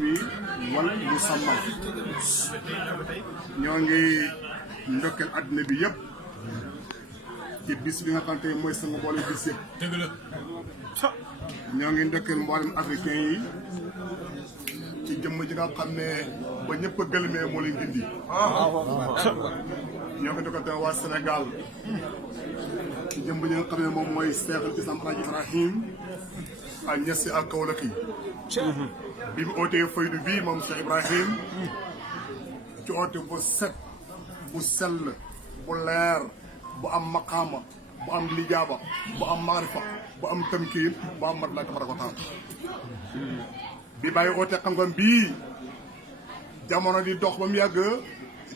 ismi wal musamma ñoo ngi ndokkeel àddina bi yëpp ci bis bi nga xam te mooy sang mboolem bis yëpp ñoo ngi ndokkeel mboolem africain yi ci jëmm ji nga xam ne ba ñëpp a gëlmee moo leen gindi ñoo ngi ndokkeel tamit waa Sénégal ci jëmm ji nga xam ne moom mooy Cheikh al Islam Alaaji Ibrahim ak Niasse ak Kaolack yi bi mu ootee faydu bii moom Cheikh Ibrahim ci oote bu set bu sell bu leer bu am maqaama bu am lijaaba bu am maarifa bu am tamkiin bu am mat laa tabaraka wa taala bi bàyyi oote xam-xam bii jamono di dox ba mu yàgg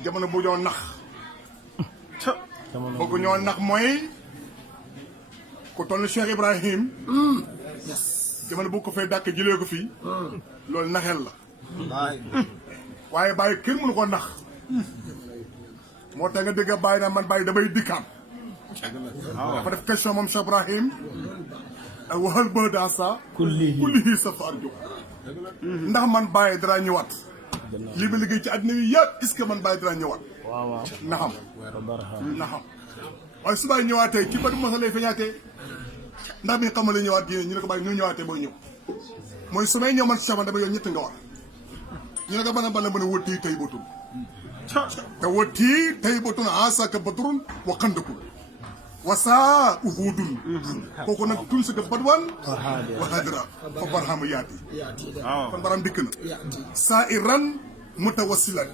jamono bu ñoo nax bëgg ñoo nax mooy ku toll Cheikh Ibrahim jamono bu ko fay dàkk jëlee ko fii loolu naxel la waaye Baye kenn mënu ko nax moo tax nga dégg Baye na man Baye damay dikkaat dafa def question moom Cheikh Ibrahim ak waxal ba daa sa kullihi sa fa arjo ndax man Baye dara ñëwaat li ma liggéey ci àddina yi yëpp est-ce que man Baye dara ñëwaat naxam waaye su Baye ñëwaatee ci bari mosa lay feñaatee ndax mi xamal la ñëwaat yéen ñu ne ko Baye ñu ñëwaatee booy ñëw mooy su may ñëw man Cheikh dama yoon ñett nga war ñu ne ko bana bana mën a wëttii tey batun te wëttii tey batun asaka baturun wa xandakul wasaa uhudun kooku nag tun saka badwan wa hadra fa barhamu yaati kon baram dikk na saa iran mutawassilan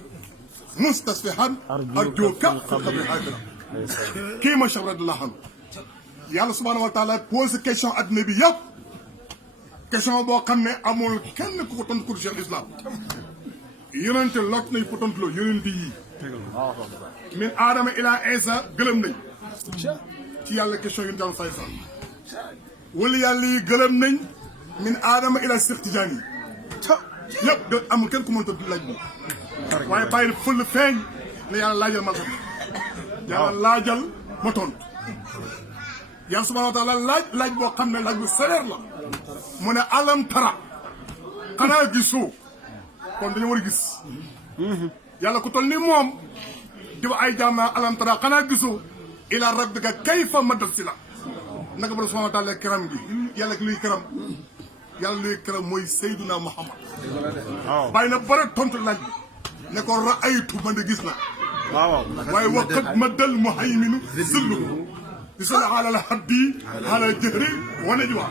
mustasfihan arjooka fa xabri hadra kii ma Cheikh radiyallahu anhu yàlla subhanahu wa taala pose question adduna bi yëpp question boo xam ne amul kenn ku ko tontu pour Cheikh Islam yonente lot nañ ko tontu loo yonente yi min aadama ila Isa gëlëm nañ ci yàlla question yu ñu say sax wala yàlla yi gëlëm nañ min aadama ila Cheikh Tidiane yi yëpp da amul kenn ku mën tontu laaj bi waaye bàyyi fël feeñ ne yàlla laajal ma tontu yàlla laajal ma tontu yàlla subhanahu wa taala laaj boo xam ne laaj bu sévère la mu ne alam tara xanaa gisoo kon dañu war a gis yàlla ku toll ni moom di wax ay jaam naa alam tara xanaa gisoo ila rabbika kayfa maddat si la naka ba subhanahu wa taala kiram gi yàlla luy kiram yàlla luy kiram mooy Seydina Muhammad bàyyi na bare tontu laaj bi ne ko raaytu man de gis na waaye waqat maddal muhayminu zilluhu bisala xaalal habdi xaalal jëhri wane ji wax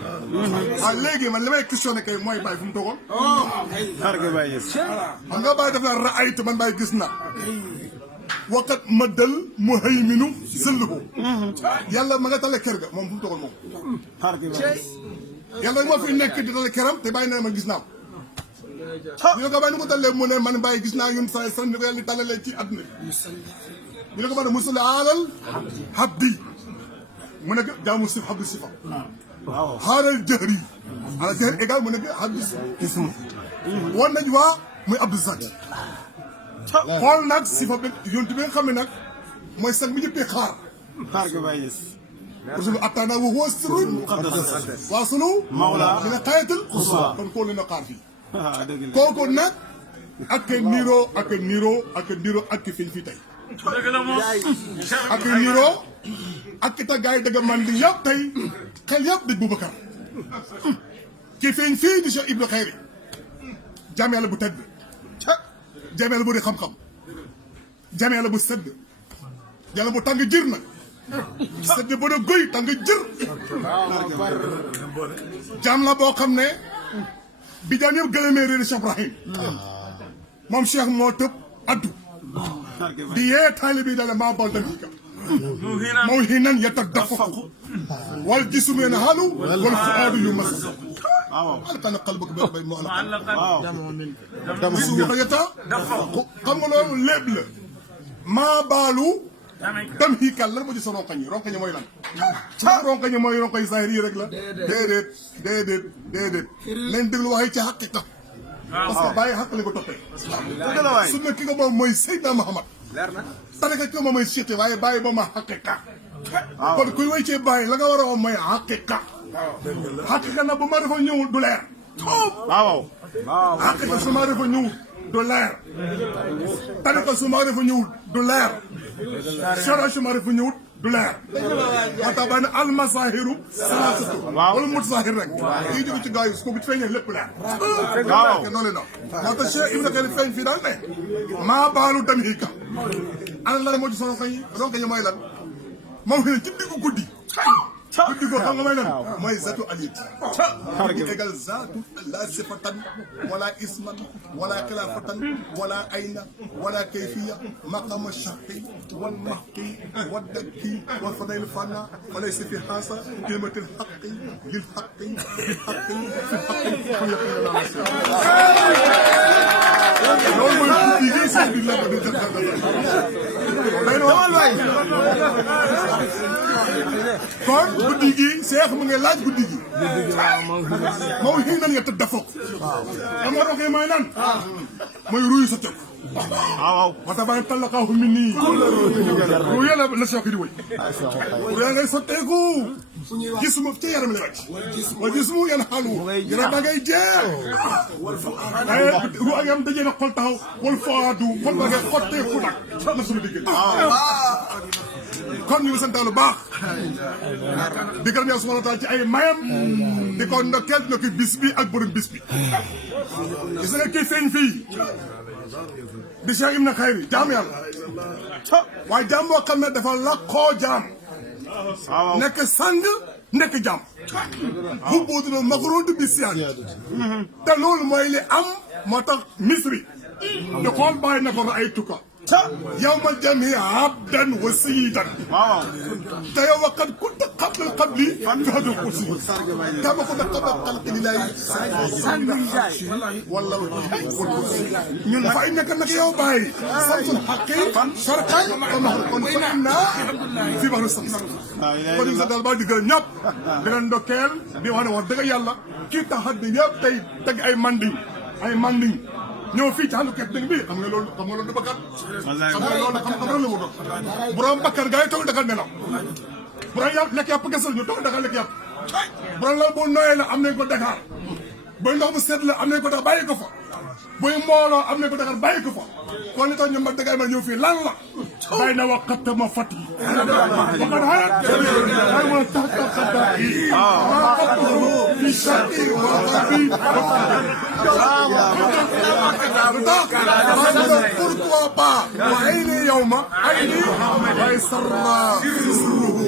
waaw léegi man li may questionné kay mooy Baye fu mu toogoon xam nga Baye def naa raaytu man Baye gis na waqat maddal muhayminu zilluhu yàlla ma nga tale kër ga moom fu mu toogoon moom yàlla moo fi nekk di tale këram te Baye na ma gis naa ko ñu ne ko Baye nu ko talee mu ne man Baye gis naa yun sa san ni ko yàlla di talalee ci àdduna ñu ne ko Baye musala alal habdi mu nekk jaamu sif habdi sifa xaaral jëhri xaaral jëhri égal mu nekk habdi sifa woon nañ waa muy abdou zati xool nag sifa bi yontu bi nga xam ne nag mooy sag bi ñëppee xaar ga Baye yes rasulu attaana wa huwa sirrun waa sunu mawla mi ne xayatal xuswa kon koo leen a xaar fii kooku nag ak niroo ak niroo ak niroo ak fiñ fii tey ak niroo ak ta gaay yi dëgg man di yëpp tey xel yëpp dëgg Boubacar ki fiñ fii di Cheikh Ibnu Khayri jaam yàlla bu tedd jaam yàlla bu di xam-xam jaam yàlla bu sedd yàlla bu tàng jër nag sedd ba da goy tàng jër jaam la boo xam ne bi jaam yëpp gëlëmee réer Cheikh Ibrahim moom Cheikh moo tëb addu di yee taalibe yi daal maa bal dem hika moo hinan yatadafaqu wal jismu yanhalu wal fuaadu yumassu alqana qalbuka bi bay mu alqa yatadafaqu xam nga loolu léeb la maa baalu dem hikal lan moo ci sa ronkañ yi ronkañ yi mooy lan ronkañ yi mooy ronkañ zahir yi rek la déedéet nañ déglu waxee ci xaqiqa parce que Baye xaq li ko toppee su ne ki nga moom mooy Seydina Muhammad tarika ki nga moom mooy Cheikh waaye Baye ba ma xaqiqa kon kuy way cee Baye la nga war a wax mooy xaqiqa xaqiqa nag bu ma dafa ñëwul du leer waaw xaqiqa suma dafa ñëwul du leer tariqa suma dafa ñëwul du leer shara suma dafa ñëwul du leer moo tax ba ne almasahiru salaasatu wala mutasahir rek yi jóge ci gaaw yi su ko bu feeñee lépp leer waaw noonu la moo tax Cheikh Ibra Khayri feeñ fii daal ne maa baalu dam hika ana lan moo ci sono koy ronko ñu mooy lan moom xëy ci diggu guddi guddi goo xam nga may lan mooy zatu alit guddi égal zatu la sifatan wala isman wala xilafatan wala ayna wala kayfiya maqama shaqi wal mahqi wal dakki wal fadayl fana falaysa fi xaasa kalimatil xaqi lil xaqi bil xaqi fi xaqi fa yaqina loolu mooy guddi gi sëñ bi la ko di kon guddi gi Cheikh mu ngi laaj guddi gi moom xii nan nga tëdd foog dama roxee may nan mooy ruyu sa cog waaw wata ba talaqaahu min nii ru yàlla la Cheikh di woy ru yaa ngay sotteeku gisuma ci yaram la wàcc wa gismu yan xalu yaram ba ngay jeex ru ak yam dajee na xol taxaw wal faadu xol ba ngay xotteeku nag na suñu digg kon ñu ngi sant lu baax di gërëm Yàlla subhanahu wa taala ci ay mayam di ko ndokkeel na ki bis bi ak borom bis bi gis nga kii feeñ fii di Cheikh Ibra Khayri jaam yàlla waaye jaam boo xam ne dafa lakkoo jaam nekk sang nekk jaam bu booduna maxruudu bi siyaan te loolu mooy li am moo tax misri di xool bàyyi na ko ay tukka yawmal jamii abdan wa sayyidan te yow waqad kunta qabla qabli fi hadal kursi kama kunta qabla xalqi lillahi wala ñun fa innaka nag yow Baye samsul haqqi sharqan wa mahruqan fa inna fi bahri sams kon ñu sa dal ba di gërëm ñëpp di leen ndokkeel di wax ne wax dëgg yàlla kii taxat bi ñëpp tey teg ay manding ñëw fii ci àllu kett bi xam nga loolu du bakkat xam nga loolu xam rek la mu doon borom bakkar gaa yi toog Dakar nelaw borom yàpp lekk yàpp gesal ñu toog Dakar lekk yàpp borom la boo nooyee la am nañ ko Dakar boy ndox mu sedd la am nañ ko Dakar bàyyi ko fa boy mbooloo am nañ ko Dakar bàyyi ko fa kon li tax ñu ma dagay ma ñëw fii lan la bàyyi na waqat ma fat yi waqat hayat ay ma taxta xadda yi fi shaqi wa qalbi pourquoi pas wa ayni yawma ayni way sarra sirruhu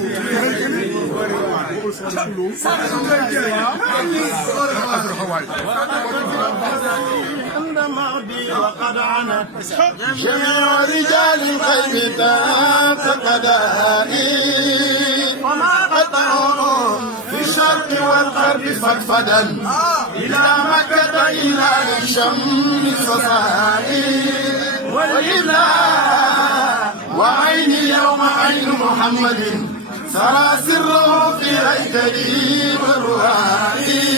وقد عنت جميع رجال الغيب ذات قدائي وما قطعوا في الشرق والغرب فدفدا إلى مكة إلى للشم صفائي ولله وعيني يوم عين محمد سرى سره في هيكلي والرهائي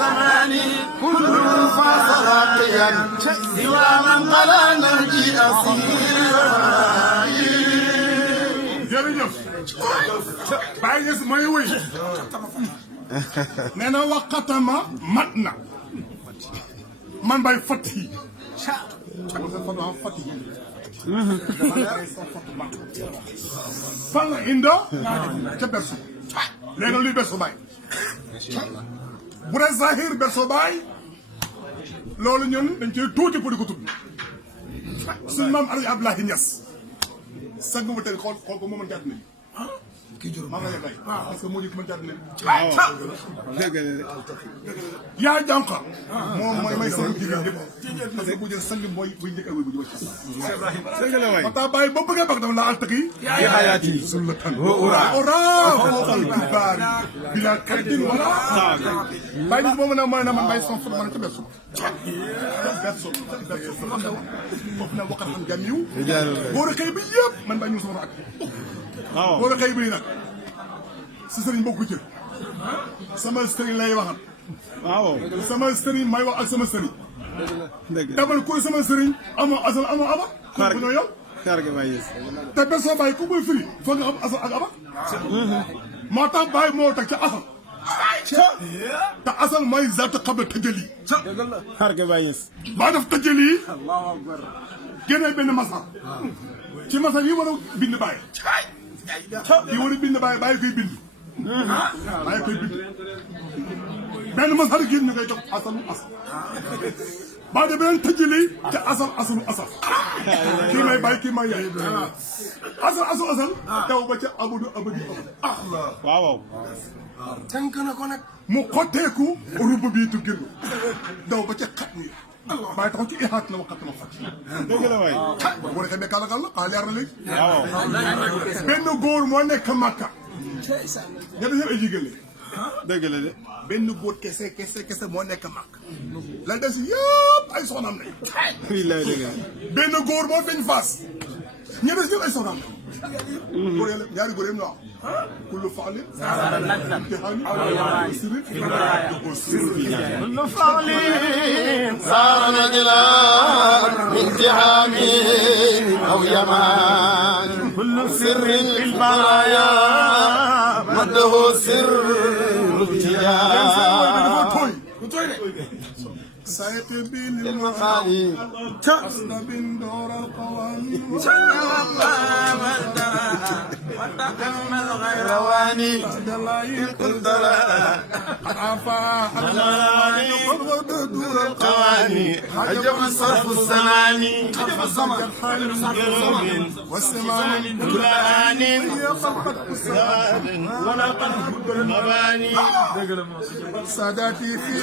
زماني كل فاز راقيا سوى من قلى نرجي أصير jërëjëf Baye Niasse mooy wéy nee na waqatama mat na man Baye Fatihi fan la indo ca berso léegi luy berso Baye bu dee Zahir berso Baye loolu ñun dañ ciy tuuti pour di ko tudd suñu maam Alaaji Abdoulaye Niasse sang bu tey xool ko moo mën jaat nañu kii juróom maa ngi lay fay parce que moo ñu ko mën jaat nañu yaa jànq moom mooy may sang jigéen yëpp parce que bu jël sang mooy buy njëkk ak bu ñu wàcc ma taa bàyyi ba bëggee baax dama la altaki yaa ayaati sul la tan ora fooqal kibaar bila kaddin wala bàyyi nit moo mën a na man bàyyi son fot mën a ca berso foofu na waxat xam gamiw boo xëy bi yëpp man bàyyi ñu sama ak boo xëy bi nag si sëriñ bokku ci sama sëriñ lay waxal waaw sama sëriñ may wax ak sama sëriñ dabal ku sama sëriñ amoo asal amoo aba ku ñoo yow te bés soo bàyyi ku koy firi foog nga am asal ak aba moo tax bàyyi moo teg ca asal te asal mooy zaatu qabla tajali xar ga Baye baa def tajali génnee benn masar ci masar yi war a bind Baye yi war a bind Baye Baye koy bind Baye koy bind benn masar génn ñu koy jox asalu asal baa de beneen tajali te asalu asal kii may Baye kii may yaay asal daw ba ca abudu abadi waaw tënk na ko nag mu xotteeku rubb biitu génn daw ba ca xat ni Baye taxaw ci ixaat na waxat na fat dëgg la waay bu defee ne kàlla kàlla xaa leer na léegi waaw benn góor moo nekk Makka ña dañu ay jigéen lañ dëgg la de benn góor kese moo nekk Makka la des yëpp ay soxnaam lañ billaay dëgg la benn góor moo feeñ Faas ña des ñëpp ay soxnaam lañ góor yàlla ñaari góor yëpp ñu wax kullu faalin كل فعل صار نجلا من اتهام أو يمان كل سر في البرايا مده سر ابتلاء سيقبل المخالي أصل بن دور القوانين رواني كنت عفا دور القواني عجب صرف الزمان والسمان كل آن ولقد المباني ساداتي في